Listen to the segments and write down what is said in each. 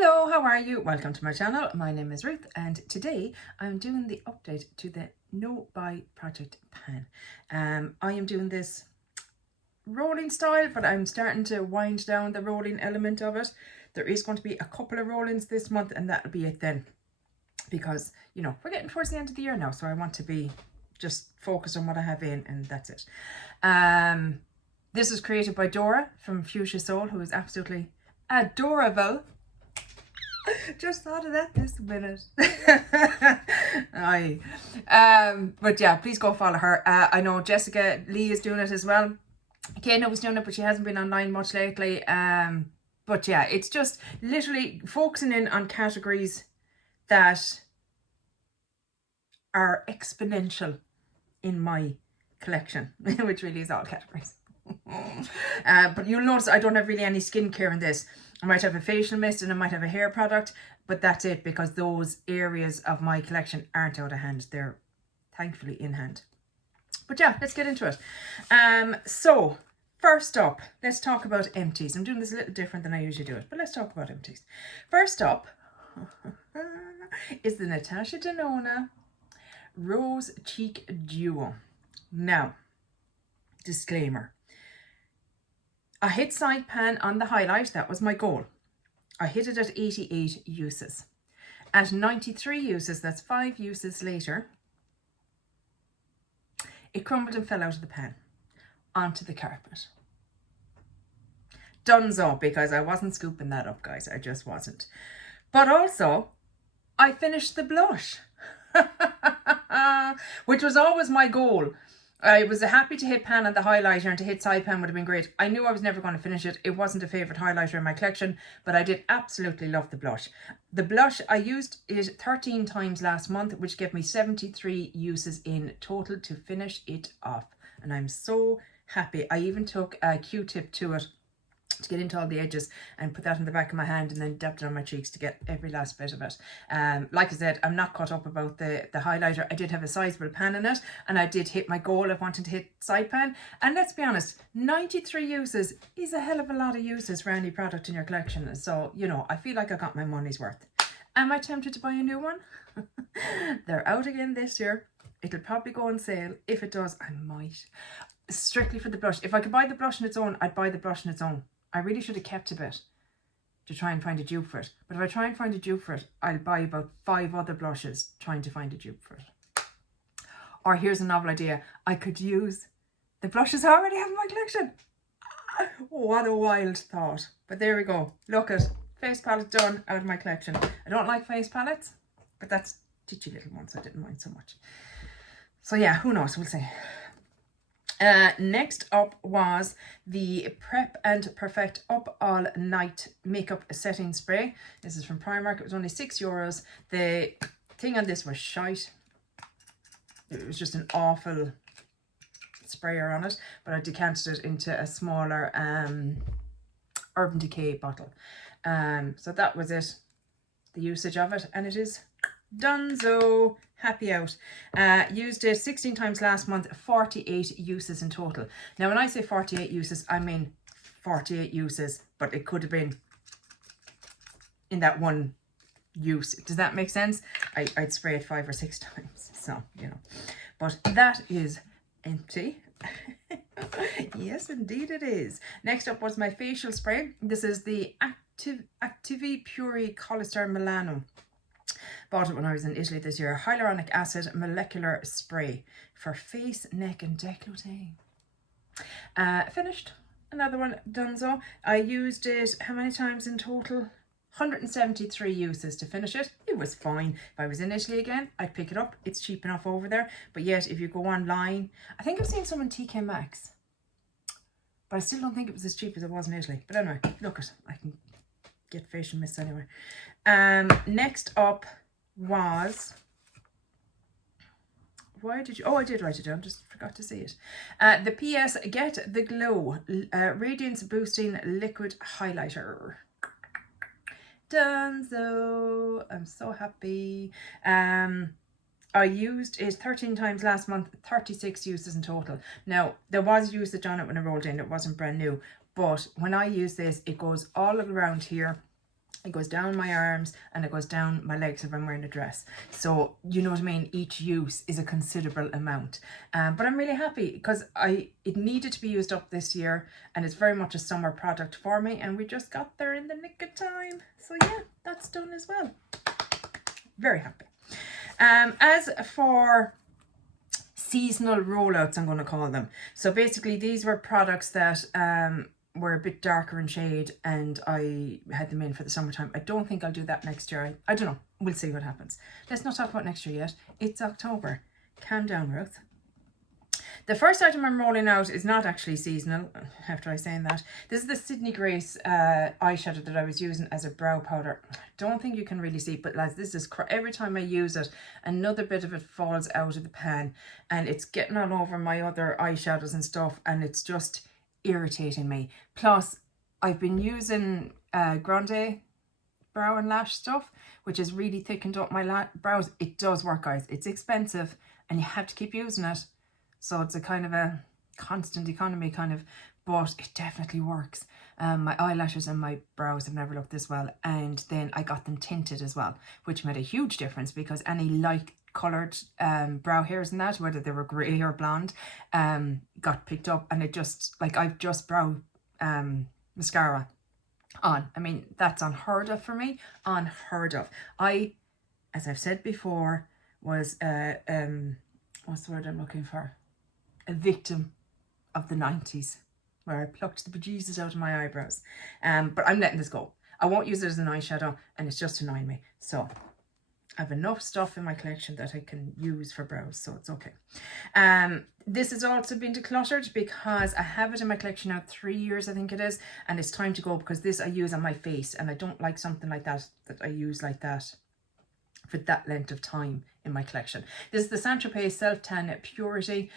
Hello, how are you? Welcome to my channel. My name is Ruth and today I'm doing the update to the No Buy Project pan. I am doing this rolling style, but I'm starting to wind down the rolling element of it. There is going to be a couple of rollings this month and that'll be it then, because you know we're getting towards the end of the year now, so I want to be just focused on what I have in, and that's it. This was created by Dora from Fuchsia Soul, who is absolutely adorable. Just thought of that this minute. But yeah, please go follow her. I know Jessica Lee is doing it as well. Kena was doing it, but she hasn't been online much lately. But yeah, it's just literally focusing in on categories that are exponential in my collection, which really is all categories. But you'll notice I don't have really any skincare in this. I might have a facial mist and I might have a hair product, but that's it, because those areas of my collection aren't out of hand. They're thankfully in hand. But yeah, let's get into it. So first up, let's talk about empties. I'm doing this a little different than I usually do it, but let's talk about empties. First up is the Natasha Denona Rose Cheek Duo. Now, disclaimer. I hit side pan on the highlight. That was my goal. I hit it at 88 uses. At 93 uses, that's 5 uses later, it crumbled and fell out of the pan onto the carpet. Dunzo, because I wasn't scooping that up, guys. I just wasn't. But also, I finished the blush, which was always my goal. I was happy to hit pan on the highlighter, and to hit side pan would have been great. I knew I was never going to finish it. It wasn't a favourite highlighter in my collection, but I did absolutely love the blush. The blush, I used it 13 times last month, which gave me 73 uses in total to finish it off. And I'm so happy. I even took a Q-tip to it to get into all the edges and put that in the back of my hand and then dabbed it on my cheeks to get every last bit of it. Like I said, I'm not caught up about the highlighter. I did have a sizable pan in it, and I did hit my goal of wanting to hit side pan. And let's be honest, 93 uses is a hell of a lot of uses for any product in your collection. So, you know, I feel like I got my money's worth. Am I tempted to buy a new one? They're out again this year. It'll probably go on sale. If it does, I might. Strictly for the blush. If I could buy the blush on its own, I'd buy the blush on its own. I really should have kept a bit to try and find a dupe for it. But if I try and find a dupe for it, I'll buy about 5 other blushes trying to find a dupe for it. Or here's a novel idea. I could use the blushes I already have in my collection. What a wild thought. But there we go. Look at face palette done out of my collection. I don't like face palettes, but that's titchy little ones. I didn't mind so much. So yeah, who knows? We'll see. Next up was the Prep and Perfect Up All Night Makeup Setting Spray. This is from Primark. It was only €6. The thing on this was shite. It was just an awful sprayer on it, but I decanted it into a smaller Urban Decay bottle. So that was it, the usage of it, and it is donezo. Happy out. Used it 16 times last month, 48 uses in total. Now when I say 48 uses, I mean 48 uses, but it could have been in that one use. Does that make sense? I'd spray it 5 or 6 times, so you know. But that is empty. Yes, indeed it is. Next up was my facial spray. This is the Activi Puri Colister Milano. Bought it when I was in Italy this year. Hyaluronic acid molecular spray for face, neck and décolleté. Finished. Another one, donezo. I used it how many times in total? 173 uses to finish it. It was fine. If I was in Italy again, I'd pick it up. It's cheap enough over there. But yet, if you go online, I think I've seen some in TK Maxx. But I still don't think it was as cheap as it was in Italy. But anyway, look it. I can get facial mist anyway. Next up was, why did you, oh, I did write it down, just forgot to see it. The PS Get the Glow Radiance Boosting Liquid Highlighter. Donezo. I'm so happy. I used it 13 times last month, 36 uses in total. Now, there was usage on it when I rolled in. It wasn't brand new. But when I use this, it goes all around here. It goes down my arms and it goes down my legs if I'm wearing a dress. So you know what I mean? Each use is a considerable amount. But I'm really happy because it needed to be used up this year, and it's very much a summer product for me, and we just got there in the nick of time. So yeah, that's done as well. Very happy. As for seasonal rollouts, I'm going to call them. So basically these were products that were a bit darker in shade, and I had them in for the summertime. I don't think I'll do that next year. I don't know. We'll see what happens. Let's not talk about next year yet. It's October. Calm down, Ruth. The first item I'm rolling out is not actually seasonal, after I saying that. This is the Sydney Grace eyeshadow that I was using as a brow powder. I don't think you can really see, but lads, this is, every time I use it, another bit of it falls out of the pan, and it's getting all over my other eyeshadows and stuff, and it's just irritating me. Plus, I've been using Grande brow and lash stuff, which has really thickened up my brows. It does work, guys. It's expensive, and you have to keep using it. So it's a kind of a constant economy kind of, but it definitely works. My eyelashes and my brows have never looked this well. And then I got them tinted as well, which made a huge difference, because any light coloured brow hairs and that, whether they were grey or blonde, got picked up. And it just, like, I've just brow mascara on. I mean, that's unheard of for me. Unheard of. I, as I've said before, was, what's the word I'm looking for? A victim of the 90s, where I plucked the bejesus out of my eyebrows. But I'm letting this go. I won't use it as an eyeshadow, and it's just annoying me. So I have enough stuff in my collection that I can use for brows, so it's okay. This has also been decluttered because I have it in my collection now 3 years, I think it is, and it's time to go, because this I use on my face, and I don't like something like that I use like that for that length of time in my collection. This is the Saint-Tropez Self Tan Purity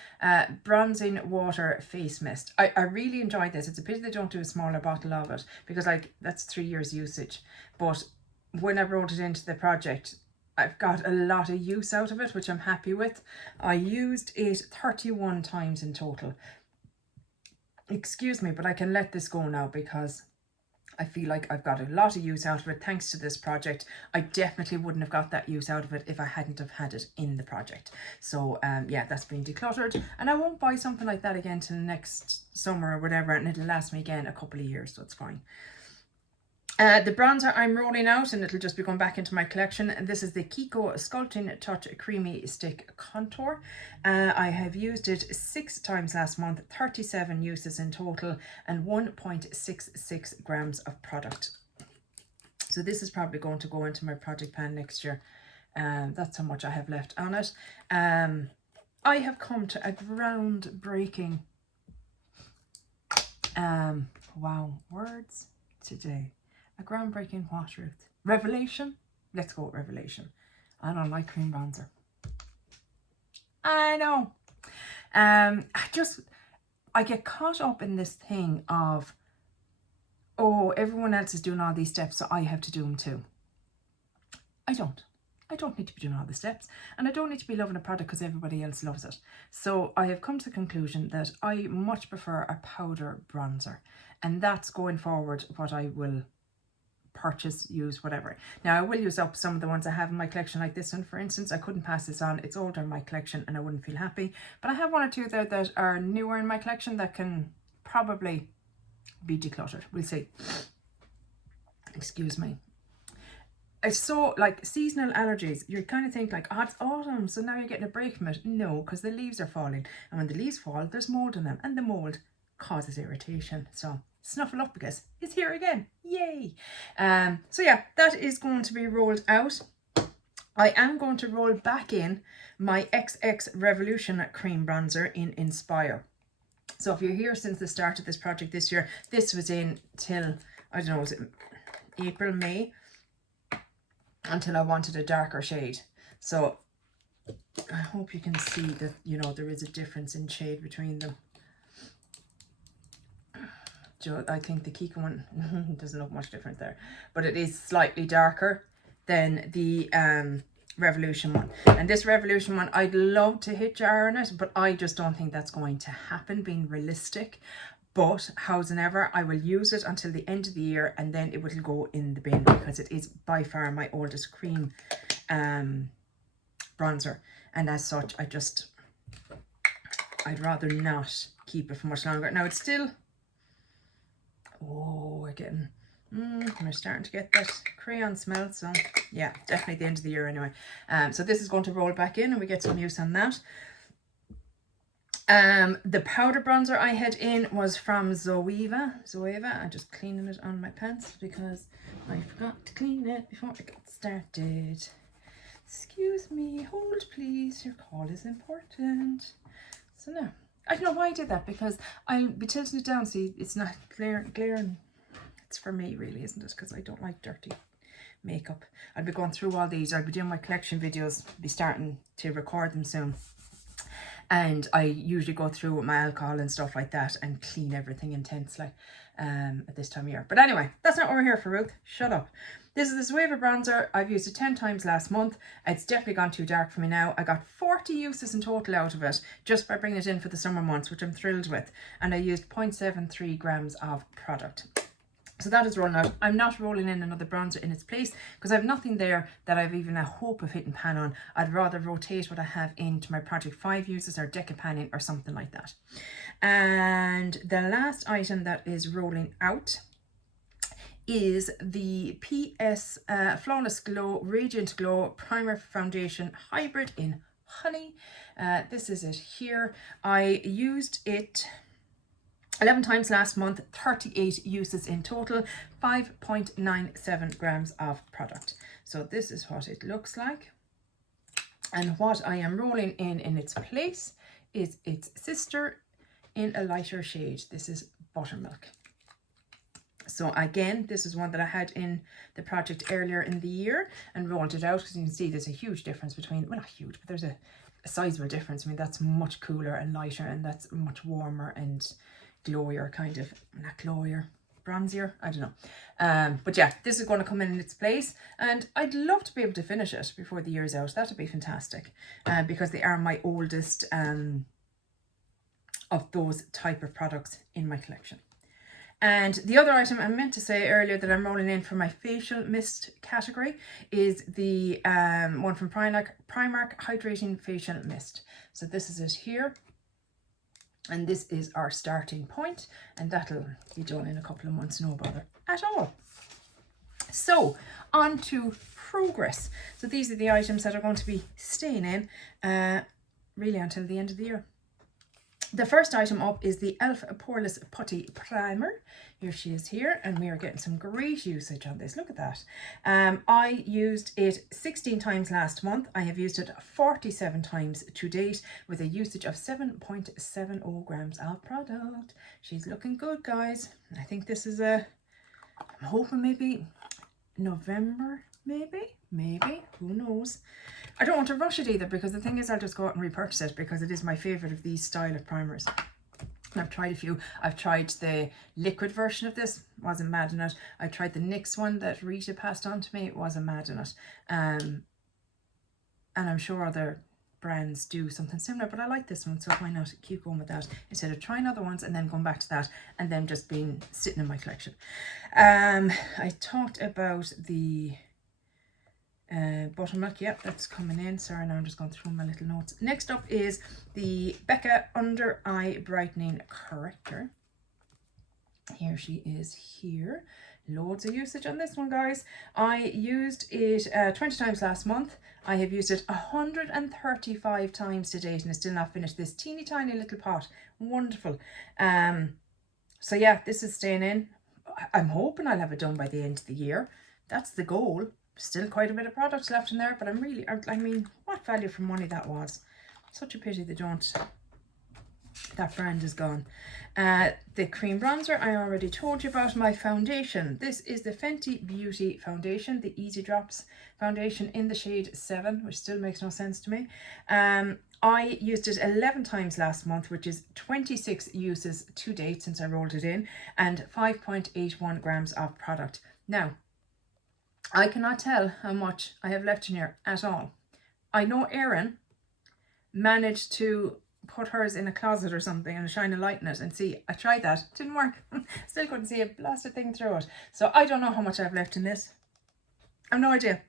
Bronzing Water Face Mist. I really enjoyed this. It's a pity they don't do a smaller bottle of it, because like that's 3 years usage. But when I brought it into the project, I've got a lot of use out of it, which I'm happy with. I used it 31 times in total. Excuse me, but I can let this go now because I feel like I've got a lot of use out of it thanks to this project. I definitely wouldn't have got that use out of it if I hadn't have had it in the project. So yeah, that's been decluttered, and I won't buy something like that again till next summer or whatever, and it'll last me again a couple of years, so it's fine. The bronzer I'm rolling out, and it'll just be going back into my collection. And this is the Kiko Sculpting Touch Creamy Stick Contour. I have used it 6 times last month, 37 uses in total, and 1.66 grams of product. So this is probably going to go into my project pan next year. That's how much I have left on it. I have come to a groundbreaking, wow, words today. A groundbreaking what, Ruth? Revelation? Let's go with revelation. I don't like cream bronzer. I know. I get caught up in this thing of, oh, everyone else is doing all these steps, so I have to do them too. I don't. I don't need to be doing all the steps, and I don't need to be loving a product because everybody else loves it. So I have come to the conclusion that I much prefer a powder bronzer, and that's going forward what I will purchase, use, whatever. Now I will use up some of the ones I have in my collection, like this one for instance. I couldn't pass this on. It's older in my collection and I wouldn't feel happy, but I have 1 or 2 there that are newer in my collection that can probably be decluttered. We'll see. Excuse me. It's so, like, seasonal allergies, you kind of think like, oh, it's autumn, so now you're getting a break from it. No, because the leaves are falling, and when the leaves fall, there's mold in them, and the mold causes irritation. So Snuffleupagus is here again. Yay! So yeah, that is going to be rolled out. I am going to roll back in my XX Revolution cream bronzer in Inspire. So if you're here since the start of this project this year, this was in till, I don't know, was it April, May, until I wanted a darker shade. So I hope you can see that, you know, there is a difference in shade between them. I think the Kiko one doesn't look much different there, but it is slightly darker than the Revolution one. And this Revolution one, I'd love to hit jar on it, but I just don't think that's going to happen, being realistic. but howsoever, I will use it until the end of the year, and then it will go in the bin, because it is by far my oldest cream bronzer, and as such I'd rather not keep it for much longer. Now it's still, oh, we're getting, we're starting to get that crayon smell, so yeah, definitely the end of the year anyway. So this is going to roll back in and we get some use on that. The powder bronzer I had in was from Zoeva. I'm just cleaning it on my pants because I forgot to clean it before I got started. Excuse me, hold please, your call is important. So now, I don't know why I did that, because I'll be tilting it down, see, it's not glaring. It's for me really, isn't it? Because I don't like dirty makeup. I'll be going through all these. I'll be doing my collection videos, be starting to record them soon. And I usually go through with my alcohol and stuff like that and clean everything intensely at this time of year. But anyway, that's not what we're here for, Ruth. Shut up. This is the Zoeva bronzer. I've used it 10 times last month. It's definitely gone too dark for me now. I got 40 uses in total out of it just by bringing it in for the summer months, which I'm thrilled with. And I used 0.73 grams of product. So that is run out. I'm not rolling in another bronzer in its place because I have nothing there that I've even a hope of hitting pan on. I'd rather rotate what I have into my Project 5 uses or Decapanning or something like that. And the last item that is rolling out is the PS Flawless Glow Radiant Glow Primer Foundation Hybrid in Honey. This is it here. I used it 11 times last month, 38 uses in total, 5.97 grams of product. So this is what it looks like. And what I am rolling in its place is its sister in a lighter shade. This is Buttermilk. So again, this is one that I had in the project earlier in the year and rolled it out, because you can see there's a huge difference between, well, not huge, but there's a sizable difference. I mean, that's much cooler and lighter, and that's much warmer and glowier, kind of, not glowier, bronzier, I don't know. But yeah, this is going to come in its place, and I'd love to be able to finish it before the year's out. That'd be fantastic, because they are my oldest of those type of products in my collection. And the other item I meant to say earlier that I'm rolling in for my facial mist category is the one from Primark Hydrating Facial Mist. So this is it here. And this is our starting point, and that'll be done in a couple of months, no bother at all. So on to progress. So these are the items that are going to be staying in really until the end of the year. The first item up is the e.l.f. Poreless Putty Primer. Here she is here, and we are getting some great usage on this. Look at that. I used it 16 times last month. I have used it 47 times to date with a usage of 7.70 grams of product. She's looking good, guys. I think this is I'm hoping maybe November, maybe, who knows. I don't want to rush it either, because the thing is I'll just go out and repurchase it, because it is my favourite of these style of primers. I've tried a few. I've tried the liquid version of this, wasn't mad in it. I tried the NYX one that Rita passed on to me, wasn't mad in it. And I'm sure other brands do something similar, but I like this one, so why not keep going with that instead of trying other ones and then going back to that and then just being sitting in my collection. I talked about the Buttermilk, yep, that's coming in. Sorry, now I'm just going through my little notes. Next up is the Becca Under Eye Brightening Corrector. Here she is here. Loads of usage on this one, guys. I used it 20 times last month. I have used it 135 times to date, and it's still not finished. This teeny tiny little pot. Wonderful. So yeah, this is staying in. I'm hoping I'll have it done by the end of the year. That's the goal. Still quite a bit of product left in there, but I mean, what value for money that was. Such a pity they don't. That brand is gone. The cream bronzer I already told you about. My foundation, this is the Fenty Beauty foundation, the Easy Drops foundation in the shade 7, which still makes no sense to me. I used it 11 times last month, which is 26 uses to date since I rolled it in, and 5.81 grams of product. Now, I cannot tell how much I have left in here at all. I know Erin managed to put hers in a closet or something and shine a light in it and see. I tried that, didn't work. Still couldn't see a blasted thing through it. So I don't know how much I've left in this. I've no idea,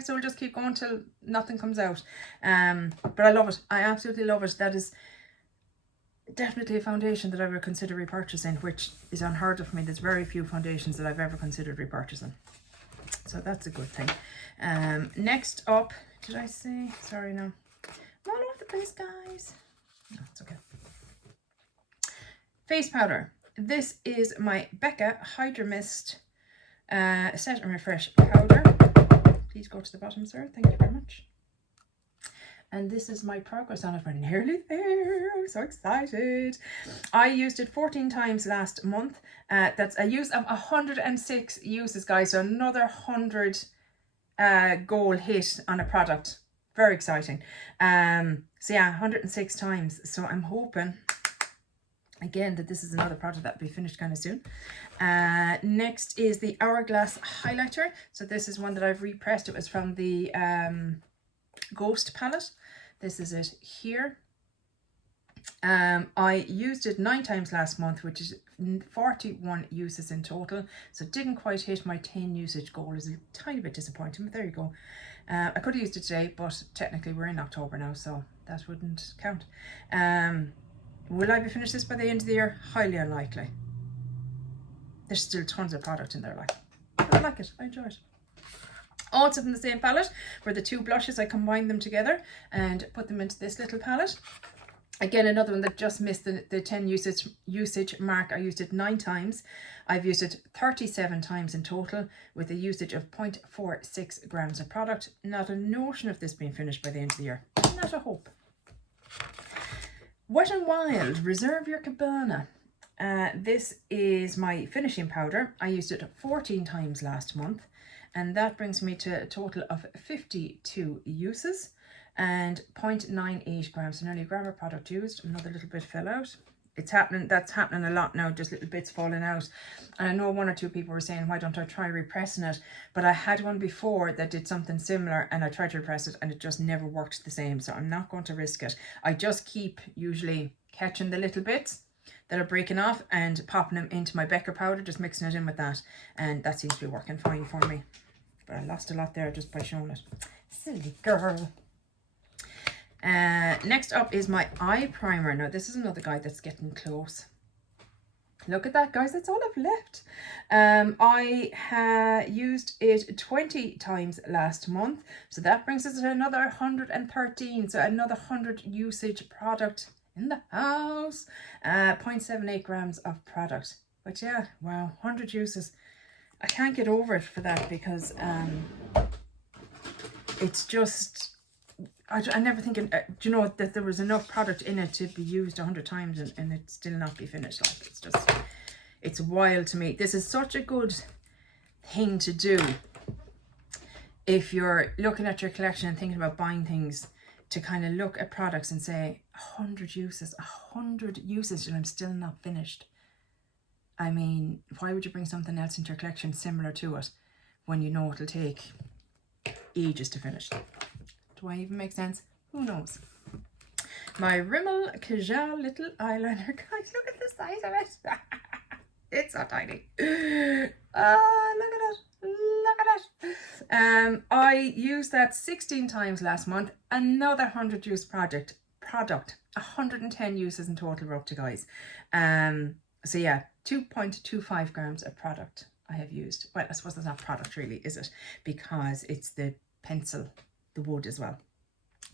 so we'll just keep going till nothing comes out. But I love it, I absolutely love it. That is definitely a foundation that I would consider repurchasing, which is unheard of for me. There's very few foundations that I've ever considered repurchasing, so that's a good thing. Next up, did I say, sorry, no, I'm all over the place, guys. No, it's okay. Face powder. This is my Becca Hydra Mist Set and Refresh powder. Please go to the bottom, sir. Thank you very much. And this is my progress on it. We're nearly there. I'm so excited. I used it 14 times last month. That's a use of 106 uses, guys. So another 100 goal hit on a product. Very exciting. So yeah, 106 times. So I'm hoping, again, that this is another product that will be finished kind of soon. Next is the Hourglass highlighter. So this is one that I've repressed. It was from the Ghost palette. This is it here. I used it 9 times last month, which is 41 uses in total. So it didn't quite hit my 10 usage goal. It's a tiny bit disappointing, but there you go. I could have used it today, but technically we're in October now, so that wouldn't count. Will I be finished this by the end of the year? Highly unlikely. There's still tons of product in there, like, but I like it, I enjoy it. Also from the same palette were the 2 blushes. I combined them together and put them into this little palette. Again, another one that just missed the 10 usage mark. I used it 9 times. I've used it 37 times in total with a usage of 0.46 grams of product. Not a notion of this being finished by the end of the year. Not a hope. Wet n Wild, Reserve Your Cabana. This is my finishing powder. I used it 14 times last month, and that brings me to a total of 52 uses and 0.98 grams. So nearly a gram of product used. Another little bit fell out. It's happening. That's happening a lot now, just little bits falling out. And I know 1 or 2 people were saying, why don't I try repressing it? But I had one before that did something similar, and I tried to repress it and it just never worked the same. So I'm not going to risk it. I just keep usually catching the little bits that are breaking off and popping them into my Becca powder, just mixing it in with that. And that seems to be working fine for me. But I lost a lot there just by showing it. Silly girl. Next up is my eye primer. Now this is another guy that's getting close. Look at that, guys, that's all I've left. I used it 20 times last month, so that brings us to another 113, so another 100 usage product in the house. 0.78 grams of product. But yeah, wow, 100 uses. I can't get over it for that, because it's just, I never think, do you know, that there was enough product in it to be used 100 times and it still not be finished. Like, it's just, it's wild to me. This is such a good thing to do if you're looking at your collection and thinking about buying things, to kind of look at products and say 100 uses, 100 uses, and I'm still not finished. I mean, why would you bring something else into your collection similar to it when you know it'll take ages to finish? Do I even make sense? Who knows? My Rimmel Kajal little eyeliner. Guys, look at the size of it. It's so tiny. Oh, look at it. Look at it. I used that 16 times last month. Another 100 use product. 110 uses in total we're up to, guys. So yeah, 2.25 grams of product I have used. Well, I suppose that's not product really, is it? Because it's the pencil, the wood as well.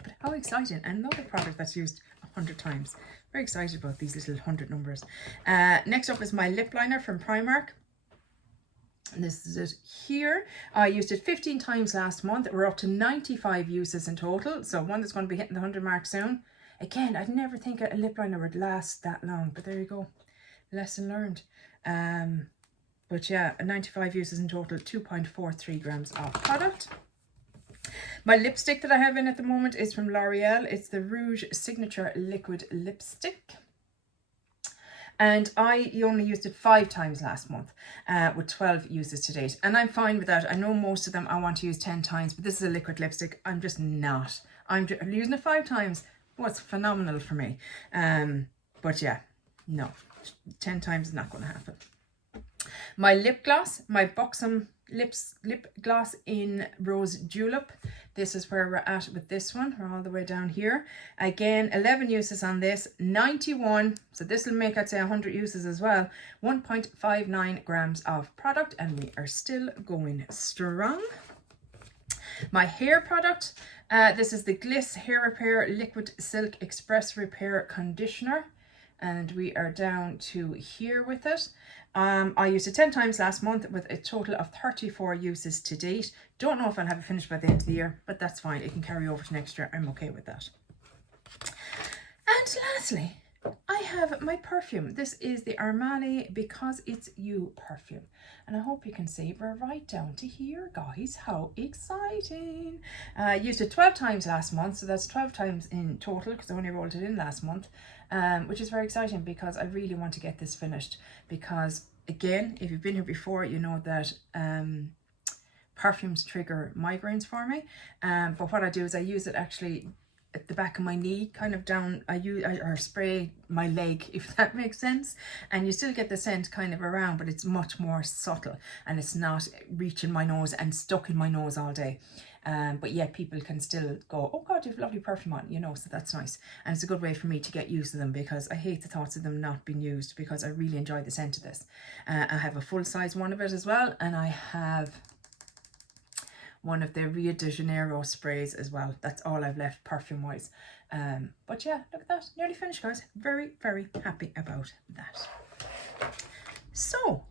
But how exciting. Another product that's used 100 times. Very excited about these little 100 numbers. Next up is my lip liner from Primark. And this is it here. I used it 15 times last month. We're up to 95 uses in total. So one that's going to be hitting the 100 mark soon. Again, I'd never think a lip liner would last that long. But there you go. Lesson learned. But yeah, 95 uses in total. 2.43 grams of product. My lipstick that I have in at the moment is from L'Oreal. It's the Rouge Signature Liquid Lipstick. And I only used it 5 times last month with 12 uses to date. And I'm fine with that. I know most of them I want to use 10 times, but this is a liquid lipstick. I'm just not. I'm using it 5 times. was phenomenal for me. But yeah, no, 10 times is not going to happen. My lip gloss, my Buxom lip gloss in Rose Julep. This is where we're at with this one. We're all the way down here. Again, 11 uses on this, 91. So this will make, I'd say, 100 uses as well. 1.59 grams of product, and we are still going strong. My hair product, this is the Gliss Hair Repair Liquid Silk Express Repair Conditioner. And we are down to here with it. I used it 10 times last month with a total of 34 uses to date. Don't know if I'll have it finished by the end of the year, but that's fine. It can carry over to next year. I'm okay with that. And lastly, I have my perfume. This is the Armani Because It's You perfume. And I hope you can see we're right down to here, guys. How exciting. I used it 12 times last month, so that's 12 times in total because I only rolled it in last month. Which is very exciting because I really want to get this finished, because again, if you've been here before, you know that perfumes trigger migraines for me. But what I do is I use it actually at the back of my knee, kind of down. I spray my leg, if that makes sense, and you still get the scent kind of around, but it's much more subtle and it's not reaching my nose and stuck in my nose all day. But yeah, people can still go, oh God, you have lovely perfume on, you know, so that's nice. And it's a good way for me to get used to them, because I hate the thoughts of them not being used, because I really enjoy the scent of this. I have a full size one of it as well, and I have one of the Rio de Janeiro sprays as well. That's all I've left perfume wise. But yeah, look at that, nearly finished, guys. Very, very happy about that. So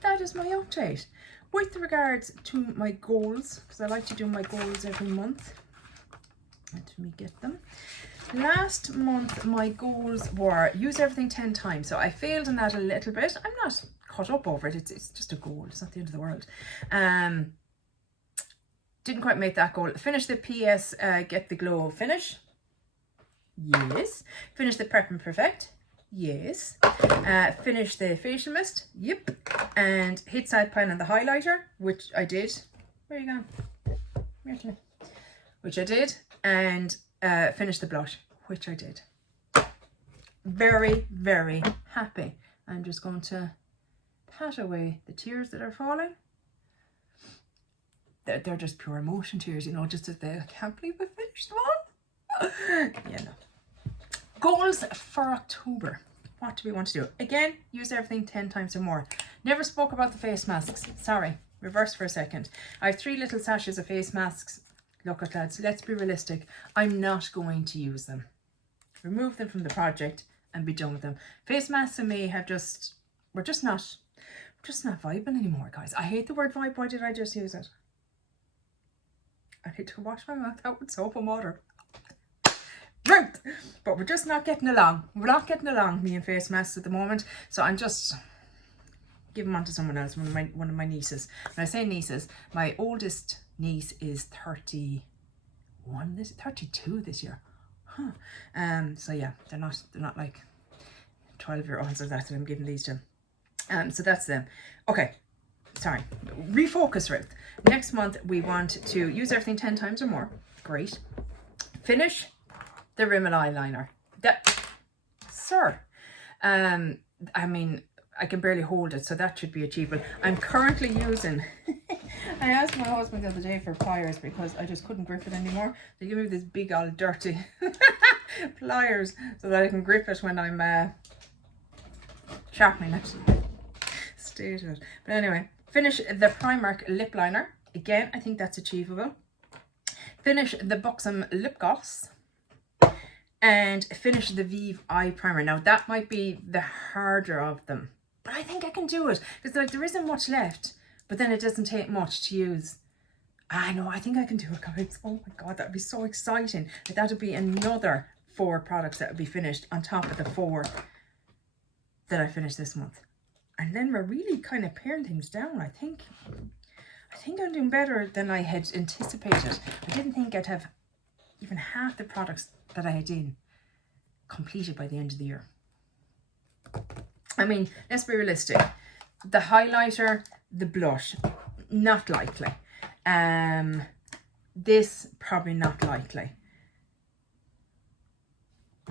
that is my update. With regards to my goals, because I like to do my goals every month. Let me get them. Last month, my goals were use everything 10 times. So I failed in that a little bit. I'm not caught up over it. It's just a goal. It's not the end of the world. Didn't quite make that goal. Finish the PS Get the Glow finish. Yes. Finish the Prep and Perfect. Yes. Finish the facial mist. Yep. And hit side pan on the highlighter, which I did. Where are you going? Here to me. Which I did. And finish the blush, which I did. Very, very happy. I'm just going to pat away the tears that are falling. They're just pure emotion tears, you know, just as I can't believe I finished one. Yeah, no. Goals for October. What do we want to do? Again, use everything 10 times or more. Never spoke about the face masks. Sorry, reverse for a second. I have 3 little sachets of face masks. Look at lads, let's be realistic. I'm not going to use them. Remove them from the project and be done with them. Face masks and me have we're just not vibing anymore, guys. I hate the word vibe. Why did I just use it? I need to wash my mouth out with soap and water. Right, but we're just not getting along. We're not getting along, me and face masks at the moment. So I'm just giving them on to someone else, one of my nieces. When I say nieces, my oldest niece is 32 this year. Huh. So yeah, they're not like 12-year-olds or that I'm giving these to. So that's them. Okay. Sorry, refocus, Ruth. Next month we want to use everything 10 times or more. Great. Finish the Rimmel eyeliner. Sir. I mean, I can barely hold it, so that should be achievable. I'm currently using I asked my husband the other day for pliers because I just couldn't grip it anymore. They give me this big old dirty pliers so that I can grip it when I'm sharpening it. Stay to it. But anyway, finish the Primark lip liner. Again, I think that's achievable. Finish the Buxom lip gloss. And finish the Vive eye primer. Now that might be the harder of them, but I think I can do it because like there isn't much left, but then it doesn't take much to use. I know, I think I can do it, guys. Oh my God, that would be so exciting. Like, that would be another 4 products that would be finished on top of the 4 that I finished this month. And then we're really kind of paring things down. I think I'm doing better than I had anticipated. I didn't think I'd have even half the products that I had in completed by the end of the year. I mean, let's be realistic. The highlighter, the blush, not likely. This, probably not likely.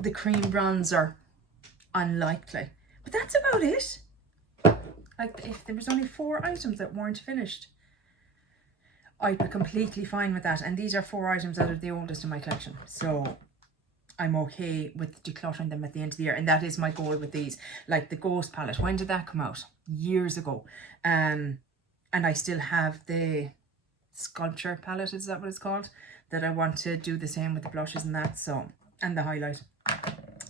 the cream bronzer, unlikely. But that's about it. Like, if there was only 4 items that weren't finished, I'd be completely fine with that. And these are 4 items that are the oldest in my collection. So I'm okay with decluttering them at the end of the year. And that is my goal with these. Like the Ghost palette, when did that come out? Years ago. And I still have the Sculpture palette, is that what it's called? That I want to do the same with the blushes and that. So, and the highlight.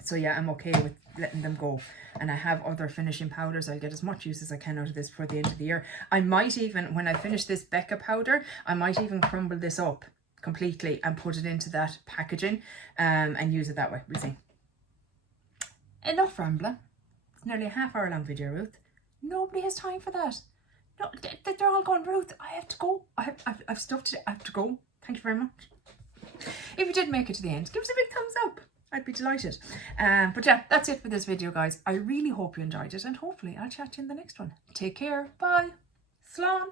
So yeah, I'm okay with letting them go. And I have other finishing powders. I'll get as much use as I can out of this before the end of the year. I might even, when I finish this Becca powder, I might even crumble this up completely and put it into that packaging and use it that way. We'll see. Enough rambling. It's nearly a half-hour long video, Ruth. Nobody has time for that. No, they're all going, Ruth, I have to go. I've stuff to do. I have to go. Thank you very much. If you did make it to the end, give us a big thumbs up. I'd be delighted. But yeah, that's it for this video, guys. I really hope you enjoyed it, and hopefully I'll chat to you in the next one. Take care. Bye. Slán.